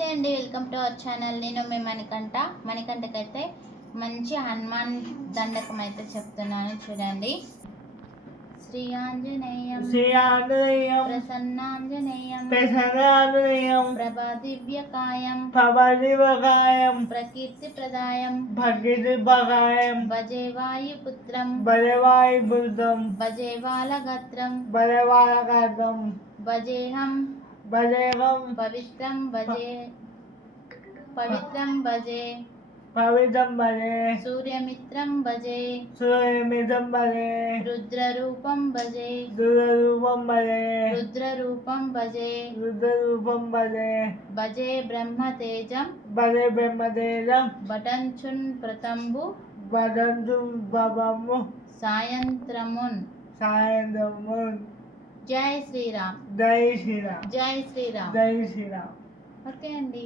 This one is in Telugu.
నమస్తే అండి, వెల్కమ్ టు అవర్ ఛానల్. నేను మీ మణికంఠకైతే మంచి హనుమాన్ దండకం అయితే చెప్తున్నాను, చూడండి. శ్రీ ఆంజనేయం ప్రసన్నాంజనేయం ప్రభాదివ్యకాయం ప్రకీర్తి ప్రదాయం భజే వాయుపుత్రం భజే వాలగత్రం భజేహం పవిత్రం భజే సూర్యమిత్రం భజే రుద్రరూపం భజే భజే బ్రహ్మతేజం బటంచున్ ప్రతంబు సాయంత్రమున్. జై శ్రీరామ్. జై శ్రీరామ్. ఓకే అండి.